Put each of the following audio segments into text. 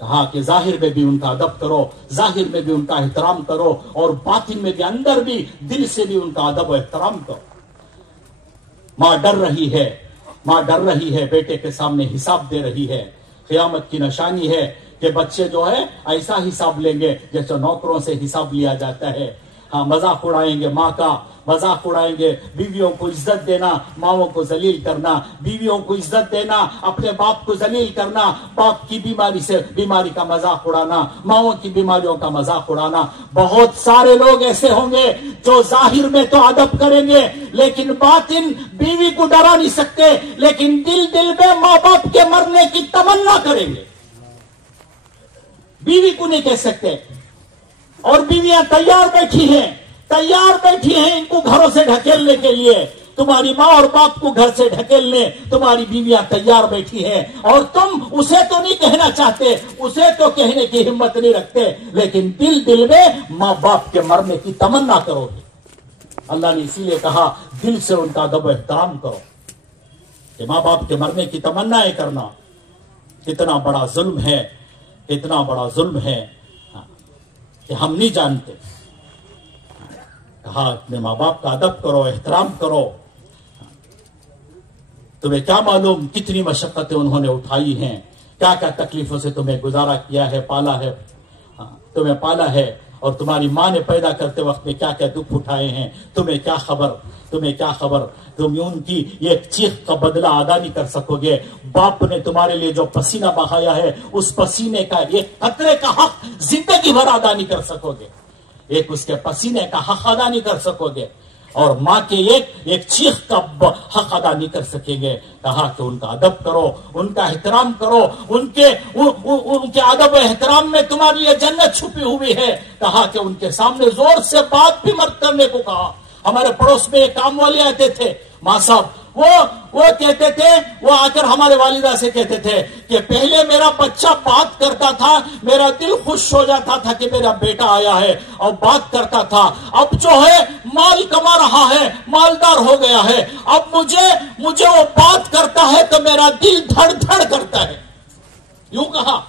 کہا کہ ظاہر میں بھی ان کا ادب کرو، ظاہر میں بھی ان کا احترام کرو، اور باطن میں بھی، اندر بھی، دل سے بھی ان کا ادب و احترام کرو۔ ماں ڈر رہی ہے، ماں ڈر رہی ہے، بیٹے کے سامنے حساب دے رہی ہے۔ قیامت کی نشانی ہے کہ بچے جو ہے ایسا حساب لیں گے جیسے نوکروں سے حساب لیا جاتا ہے۔ ہاں، مذاق اڑائیں گے ماں کا، مذاق اڑائیں گے، بیویوں کو عزت دینا، ماؤں کو ذلیل کرنا، بیویوں کو عزت دینا، اپنے باپ کو ذلیل کرنا، باپ کی بیماری کا مذاق اڑانا، ماؤں کی بیماریوں کا مذاق اڑانا۔ بہت سارے لوگ ایسے ہوں گے جو ظاہر میں تو ادب کریں گے لیکن باطن بیوی کو ڈرا نہیں سکتے، لیکن دل میں ماں باپ کے مرنے کی تمنا کریں گے، بیوی کو نہیں کہہ سکتے۔ اور بیویاں تیار بیٹھی ہیں ان کو گھروں سے ڈھکیلنے کے لیے، تمہاری ماں اور باپ کو گھر سے ڈھکیلنے تمہاری بیویاں تیار بیٹھی ہیں، اور تم اسے تو نہیں کہنا چاہتے، اسے تو کہنے کی ہمت نہیں رکھتے، لیکن دل میں ماں باپ کے مرنے کی تمنا کرو گے۔ اللہ نے اسی لیے کہا دل سے ان کا ادب و احترام کرو، کہ ماں باپ کے مرنے کی تمنا کرنا کتنا بڑا ظلم ہے، اتنا بڑا ظلم ہے کہ ہم نہیں جانتے۔ کہا اپنے ماں باپ کا ادب کرو، احترام کرو۔ تمہیں کیا معلوم کتنی مشقتیں انہوں نے اٹھائی ہیں، کیا کیا تکلیفوں سے تمہیں گزارا کیا ہے، پالا ہے، تمہیں پالا ہے، اور تمہاری ماں نے پیدا کرتے وقت میں کیا کیا دکھ اٹھائے ہیں، تمہیں کیا خبر۔ تم ان کی ایک چیخ کا بدلہ ادا نہیں کر سکو گے۔ باپ نے تمہارے لیے جو پسینہ بہایا ہے اس پسینے کا ایک قطرے کا حق زندگی بھر ادا نہیں کر سکو گے، ایک اس کے پسینے کا حق ادا نہیں کر سکو گے، اور ماں کے ایک چیخ کا حق ادا نہیں کر سکیں گے۔ کہا کہ ان کا ادب کرو، ان کا احترام کرو، ان کے ادب و احترام میں تمہارے لیے جنت چھپی ہوئی ہے۔ کہا کہ ان کے سامنے زور سے بات بھی مت کرنے کو کہا۔ ہمارے پڑوس میں ایک کام والے آتے تھے، ماں صاحب، وہ کہتے تھے، وہ آ کر ہمارے والدہ سے کہتے تھے کہ پہلے میرا بچہ بات کرتا تھا، میرا دل خوش ہو جاتا تھا کہ میرا بیٹا آیا ہے اور بات کرتا تھا، اب جو ہے مال کما رہا ہے، مالدار ہو گیا ہے، اب مجھے وہ بات کرتا ہے تو میرا دل دھڑ دھڑ کرتا ہے۔ یوں کہا،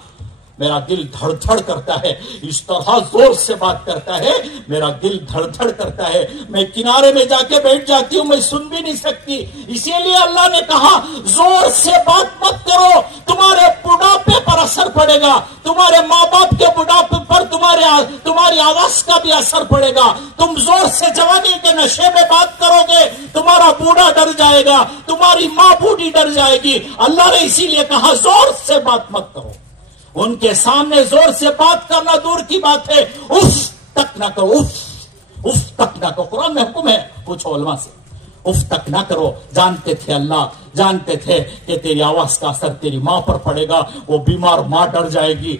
میرا دل دھڑ دھڑ کرتا ہے، اس طرح زور سے بات کرتا ہے، میرا دل دھڑ دھڑ کرتا ہے، میں کنارے میں جا کے بیٹھ جاتی ہوں، میں سن بھی نہیں سکتی۔ اسی لیے اللہ نے کہا زور سے بات مت کرو، تمہارے بڑھاپے پر اثر پڑے گا، تمہارے ماں باپ کے بڑھاپے پر تمہاری آواز کا بھی اثر پڑے گا۔ تم زور سے جوانی کے نشے میں بات کرو گے، تمہارا بوڑھا ڈر جائے گا، تمہاری ماں بوڑھی ڈر جائے گی۔ اللہ نے اسی لیے کہا زور سے بات مت کرو۔ ان کے سامنے زور سے بات کرنا دور کی بات ہے، اف تک نہ کرو، اف تک نہ کرو۔ قرآن میں حکم ہے، پوچھو علماء سے، اف تک نہ کرو۔ جانتے تھے اللہ، جانتے تھے کہ تیری آواز کا اثر تیری ماں پر پڑے گا، وہ بیمار ماں ڈر جائے گی،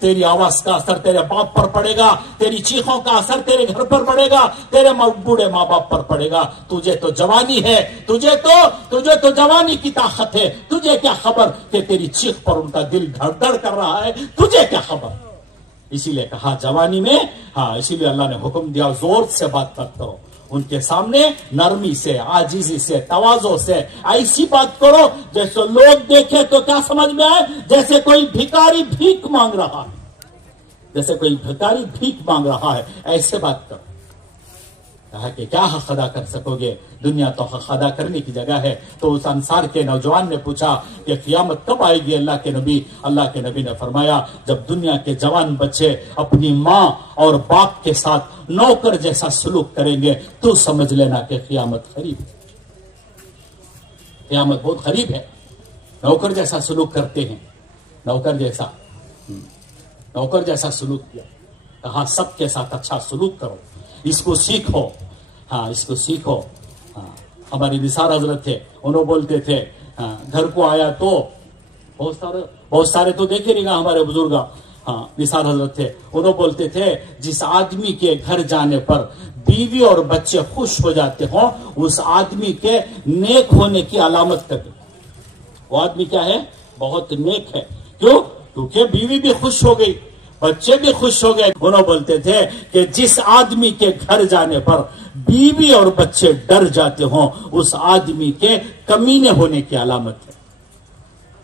تیری آواز کا اثر تیرے باپ پر پڑے گا، تیری چیخوں کا اثر تیرے گھر پر پڑے گا، تیرے بوڑھے ماں باپ پر پڑے گا۔ تجھے تو جوانی ہے، تجھے تو جوانی کی طاقت ہے، تجھے کیا خبر کہ تیری چیخ پر ان کا دل دھڑ دھڑ کر رہا ہے، تجھے کیا خبر۔ اسی لیے کہا جوانی میں، اسی لیے اللہ نے حکم دیا زور سے بات مت کرو، ان کے سامنے نرمی سے، عاجزی سے، تواضع سے ایسی بات کرو جیسے لوگ دیکھے تو کیا سمجھ میں آئے، جیسے کوئی بھکاری بھیک مانگ رہا ہے، جیسے کوئی بھکاری بھیک مانگ رہا ہے، ایسے بات کرو۔ کہا کہ کیا حق ادا کر سکو گے، دنیا تو حق ادا کرنے کی جگہ ہے۔ تو اس انصار کے نوجوان نے پوچھا کہ قیامت کب آئے گی اللہ کے نبی نے فرمایا جب دنیا کے جوان بچے اپنی ماں اور باپ کے ساتھ نوکر جیسا سلوک کریں گے تو سمجھ لینا کہ قیامت قریب ہے، قیامت بہت قریب ہے۔ نوکر جیسا سلوک کرتے ہیں، نوکر جیسا سلوک کیا۔ کہا سب کے ساتھ اچھا سلوک کرو، اس کو سیکھو، اس کو سیکھو۔ ہماری نثار حضرت تھے، انہوں بولتے تھے گھر کو آیا تو بہت سارے تو دیکھے نہیں گا ہمارے بزرگ، نثار حضرت تھے، انہوں بولتے تھے جس آدمی کے گھر جانے پر بیوی اور بچے خوش ہو جاتے ہوں اس آدمی کے نیک ہونے کی علامت کر دو۔ وہ آدمی کیا ہے؟ بہت نیک ہے۔ کیوں؟ کیونکہ بیوی بھی خوش ہو گئی، بچے بھی خوش ہو گئے۔ انہوں بولتے تھے کہ جس آدمی کے گھر جانے پر بیوی اور بچے ڈر جاتے ہوں اس آدمی کے کمینے ہونے کی علامت ہے۔